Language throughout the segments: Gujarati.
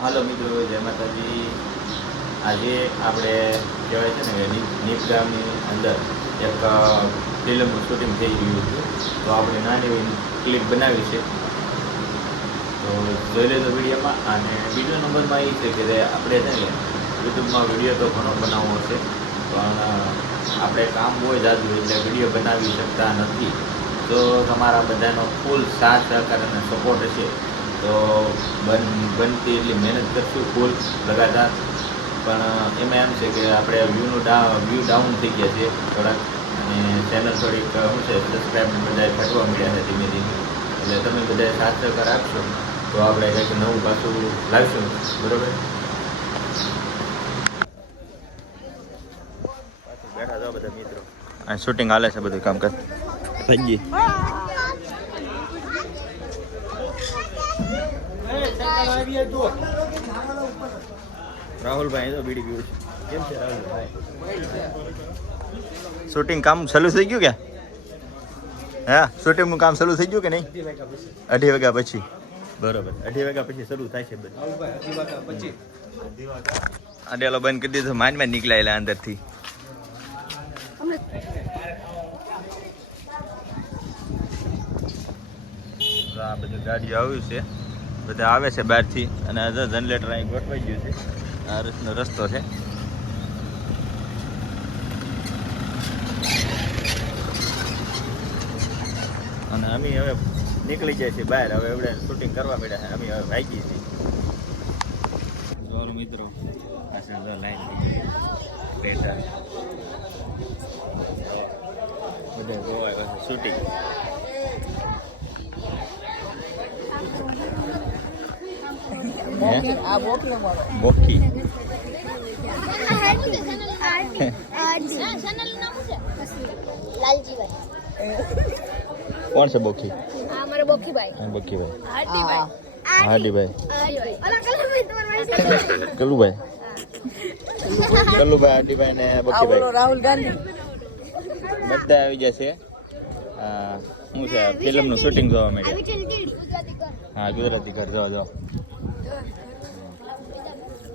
હાલો મિત્રો, જય માતાજી. આજે આપણે કહેવાય છે ને નીપ ગામની અંદર એક ફિલ્મનું શૂટિંગ થઈ ગયું હતું. તો આપણે નાની એવી ક્લિપ બનાવી છે, તો જોઈ લેજો વિડીયોમાં. અને બીજો નંબરમાં એ છે કે આપણે છે ને યુટ્યુબમાં વિડીયો તો ઘણો બનાવવો છે, પણ આપણે કામ હોય જાજુ એટલે વિડીયો બનાવી શકતા નથી. તો તમારા બધાનો ફૂલ સાથ સહકાર અને સપોર્ટ હશે તો બનતી એટલી મહેનત કરશું ફૂલ લગાતાર. પણ એમાં એમ છે કે આપણે વ્યૂ ડાઉન થઈ ગયા છે થોડાક, અને ચેનલ થોડીક શું છે સબસ્ક્રાઈબને બધા ઘટવા મળ્યા છે ધીમે ધીમે. એટલે તમે બધા સાથ સહકાર આપશો તો આપણે કંઈક નવું પાછું લાવીશું, બરાબર. બેઠા જાઓ બધા મિત્રો, આ શૂટિંગ હાલે છે બધું કામકાજ થઈ ગઈ. રાહુલભાઈ તો બીડી પીવું છે. કેમ છે રાહુલભાઈ? શૂટિંગ કામ ચાલુ થઈ ગયું કે? હા, શૂટિંગનું કામ ચાલુ થઈ ગયું કે નહીં? 2:30 વાગ્યા પછી. બરોબર, 2:30 વાગ્યા પછી શરૂ થાય છે બધું. અડેલો બંધ કરી દીધો, માંડ નીકળાયેલા અંદરથી. આ બધું ગાડીઓ આવ્યું છે, બધા આવે છે બહારથી, અને આ જનરેટર અહીં ગોઠવાઈ ગયું છે. આ રીતનો રસ્તો છે. અને અમે હવે નીકળી જાય છે બહાર. હવે એવડે શૂટિંગ કરવા મળ્યા છે. અમે હવે ભાગી છીએ. જોરો મિત્રો, પાછળ લાઈન પેટા બધા જોવા શૂટિંગ. બોકી કોણ છે બોકી? બોકીભાઈ, હાર્દીભાઈ, કલ્લુભાઈ, હાર્દીભાઈ ને બોકીભાઈ, રાહુલ ગાંધી બધા આવી જશે. શું છે ફિલ્મનું શૂટિંગ જોવા મળે. હા, ગુજરાતી ઘર જોવા જો.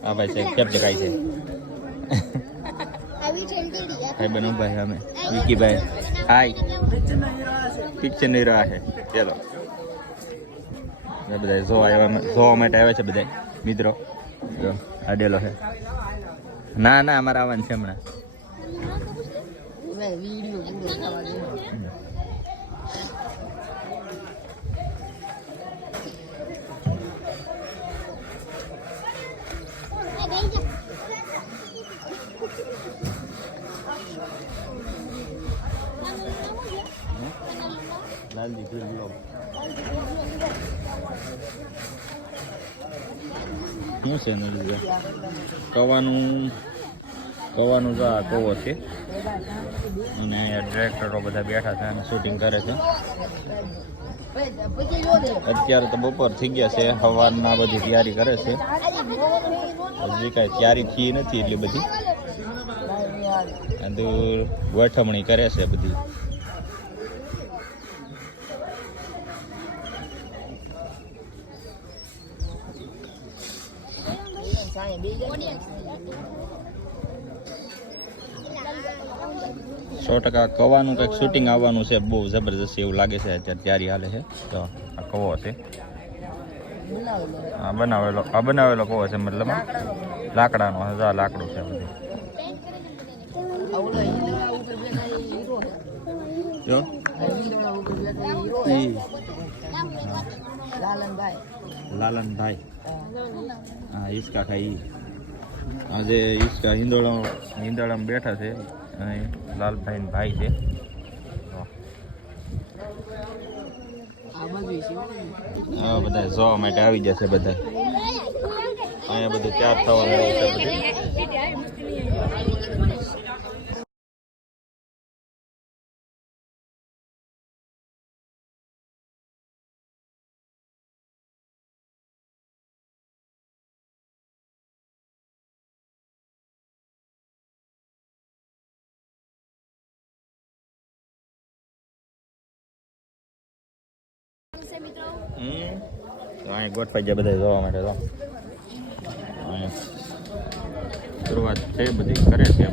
હા ભાઈ છે, કેમ જગાય છે ભાઈ બનો ભાઈ. અમે વિકીભાઈ હાય પિક્ચર નહીં રહ્યા છે. ચલો બધા જોવા માટે આવે છે બધા મિત્રો. આડેલો છે. ના ના, અમારે આવવાનું છે હમણાં. લાલજી ફિલ્મ બ્લોગ શું છે એનું લીધે કવાનું તો આ કવો છે. અને અહીંયા ડિરેક્ટરો બધા બેઠા છે અને શૂટિંગ કરે છે. અત્યારે તો બપોર થઈ ગયા છે. સવારના બધી તૈયારી કરે છે. હજી કાંઈ તૈયારી થઈ નથી એટલી બધી. ગોઠવણી કરે છે બધી. સો ટકા કવાનું કંઈક શૂટિંગ આવવાનું છે. બહુ જબરજસ્ત એવું લાગે છે. અત્યારે તૈયારી હાલે છે. તો આ કવો છે, આ બનાવેલો કવો છે, મતલબ લાકડાનો. હજાર લાકડું છે બધું. જો લાલનભાઈ, હા હિંચકા ખાઈ. આજે હિંચકા હિંદોળામાં બેઠા છે. અને લાલભાઈ ભાઈ છે. હા, બધા જોવા માટે આવી જશે. બધા અહીંયા બધું તૈયાર થવાનું છે બધું. તો અહીં ગોઠવાઈ જાય બધા જોવા માટે. તો શરૂઆત છે બધી કરે છે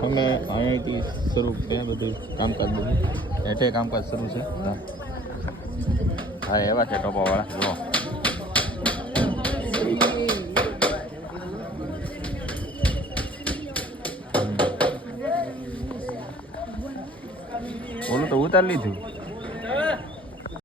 અમે અહીંયાથી શરૂ છે બધું કામકાજ બધું હેઠે કામકાજ શરૂ છે હા એવા છે ટોપાવાળા જો ઓલું તો ઉતાર લીધું